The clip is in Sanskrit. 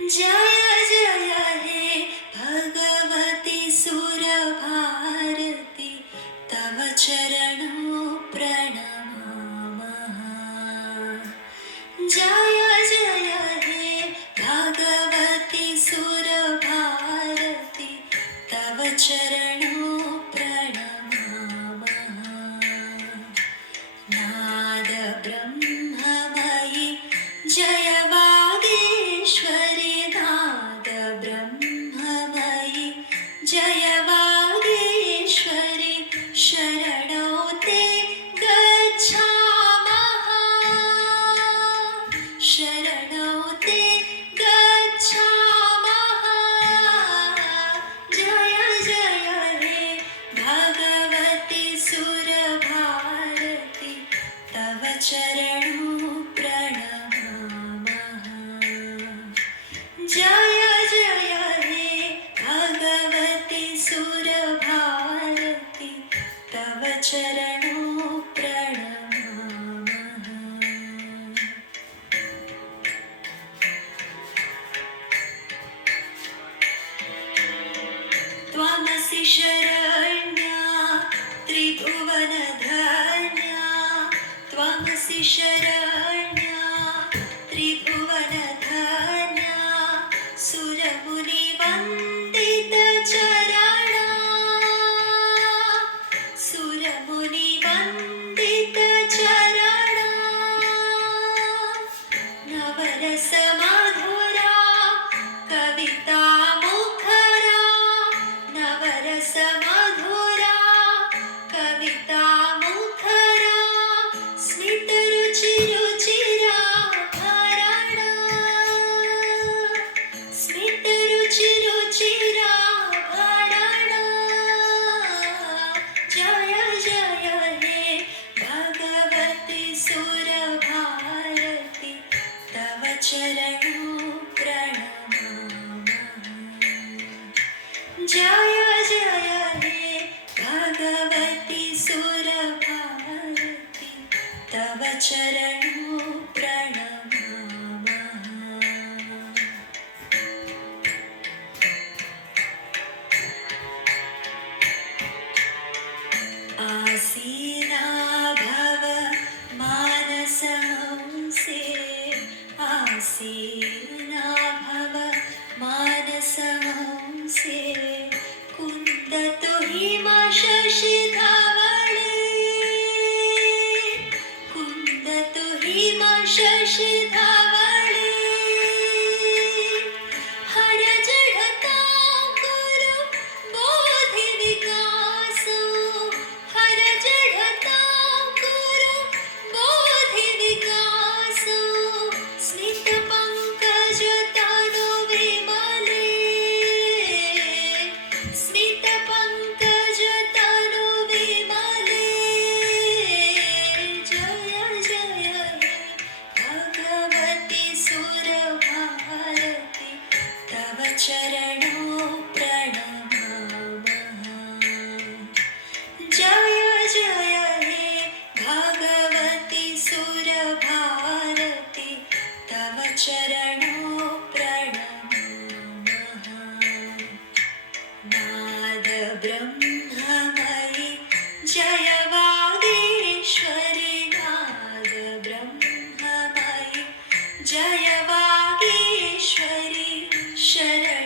जय जय हे भगवति सुरभारती तव चरणों प्रणमामः। जय जय हे भगवति सुरभारती तव चरणों प्रणमामः। नाद ब्रह्ममयि जय वागीश्वरि नाद ब्रह्ममयि जय वागीश्वरि शरणौ ते गच्छामः शरणौ ते गच्छामः। जय जय हे भगवति सुरभारती तव चरणों प्रणमामः। जय जय हे भगवति सुरभारती तव चरणों प्रणमामः। त्वमसि शरण्या त्रिभुवनधन्या त्वमसि शरण्या त्रिभुवनधन्या सुरमुनिवन्दितचरणा सुरमुनिवन्दितचरणा नवरसमधुरा कविता मुखरा नवरसमधुरा कविता मुखरा स्मितरुचिरुचिरा भरणा स्मितरुचिरुचिरा भरणा। जय जय हे भगवति सुरभारती तव चरणों प्रणमामः। जय जय हे भगवति सुरभारती तव चरणों प्रणमामः। आसीना भव मानसहंसे आसीना भव मानसहंसे कुन्दतु हिमशशिधवले कुन्दतु हिमशशिधवले हर जडतां कुरु बोधिविकासो हर जडतां कुरु बोधिविकासो स्मितपङ्कजतनु विमले स्मितपङ्कजतनु विमले। जय जय हे भगवति सुरभारती तव चरणों प्रणमामः। जय जय हे भगवति सुरभारती तव चरणों प्रणमामः। नाद ब्रह्ममयि जय वागीश्वरि नाद ब्रह्ममयि जय वागीश्वरि शरण